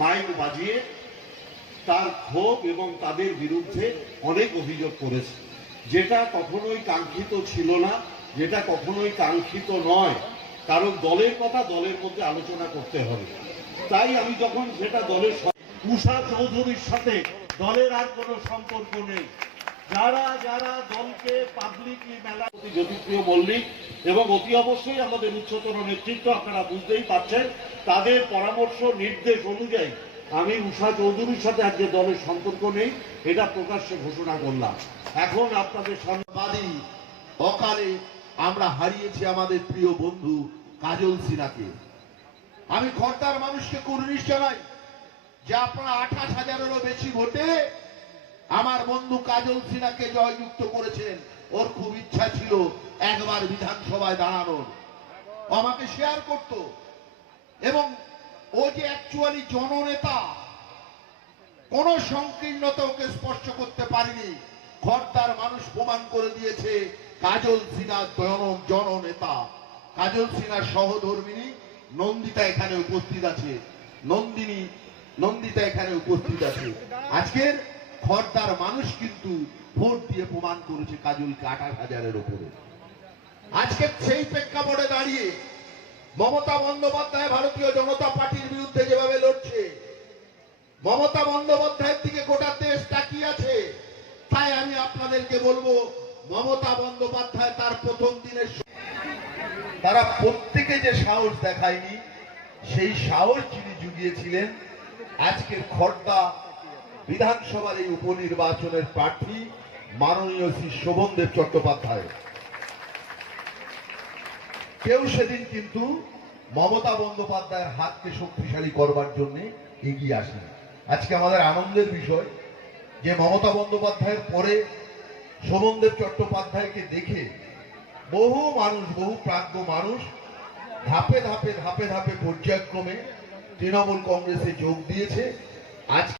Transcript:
Mic বাজিয়ে তার ক্ষোভ এবং তাদের বিরুদ্ধে অনেক অভিযোগ করেছে, যেটা কখনোই কাঙ্ক্ষিত ছিল না, যেটা কখনোই কাঙ্ক্ষিত নয়। কারণ দলের কথা দলের মধ্যে আলোচনা করতে হবে। তাই আমি যখন সেটা দলের উষা চৌধুরীর সাথে দলের আর কোনো সম্পর্ক নেই। যারা যারা দলকে পাবলিকলি মেলা জ্যোতিপ্রিয় মল্লিক এবং অতি অবশ্যই আমাদের উচ্চতর নেতৃত্ব, আপনারা বুঝতেই পারছেন, তাদের পরামর্শ নির্দেশ অনুযায়ী আমি উষা চৌধুরীর সাথে আজকে দলের সম্পর্ক নেই, এটা প্রকাশ্যে ঘোষণা করলাম। এখন আপনাদের সম্মানবাদী অকালে আমরা হারিয়েছি আমাদের প্রিয় বন্ধু কাজল সিনহাকে। আমি খর্দার মানুষকে কুর্নিশ জানাই যে আপনারা 28,000-এরও বেশি ভোটে আমার বন্ধু কাজল সিনহাকে জয়যুক্ত করেছেন। ওর খুব ইচ্ছা ছিল একবার বিধানসভায় দাঁড়ানোর, আমাকে শেয়ার করত, এবং ও যে অ্যাকচুয়ালি জননেতা, কোন সংকীর্ণতা ওকে স্পর্শ করতে পারেনি। খর্দার মানুষ প্রমাণ করে দিয়েছে কাজল সিনহা জননেতা। কাজল সিনহার সহধর্মিনী নন্দিতা এখানে উপস্থিত আছে, নন্দিতা এখানে উপস্থিত আছে। আজকের খর্দার মানুষ কিন্তু ভোট দিয়ে প্রমাণ করেছে কাজলকে 28,000-এর উপরে। আজকে সেই প্রেক্ষাপটে দাঁড়িয়ে মমতা বন্দ্যোপাধ্যায় ভারতীয় জনতা পার্টির বিরুদ্ধে যেভাবে লড়ছে, মমতা বন্দ্যোপাধ্যায়ের দিকে গোটা দেশ তাকিয়ে আছে। তাই আমি আপনাদেরকে বলবো, মমতা বন্দ্যোপাধ্যায় তার প্রথম দিনের তারা প্রত্যেকে যে সাহস দেখায়নি, সেই সাহস যিনি জুগিয়েছিলেন আজকের খর্দা বিধানসভার এই উপনির্বাচনের প্রার্থী মাননীয় শ্রী শোভনদেব চট্টোপাধ্যায়। কেউ সেদিন কিন্তু মমতা বন্দ্যোপাধ্যায়ের হাতকে শক্তিশালী করবার জন্য এগিয়ে আসেন। আজকে আমাদের আনন্দের বিষয় যে মমতা বন্দ্যোপাধ্যায়ের পরে শোভনদেব চট্টোপাধ্যায়কে দেখে বহু মানুষ, বহু প্রাজ্ঞ মানুষ ধাপে ধাপে পর্যায়ক্রমে তৃণমূল কংগ্রেসে যোগ দিয়েছে। আজ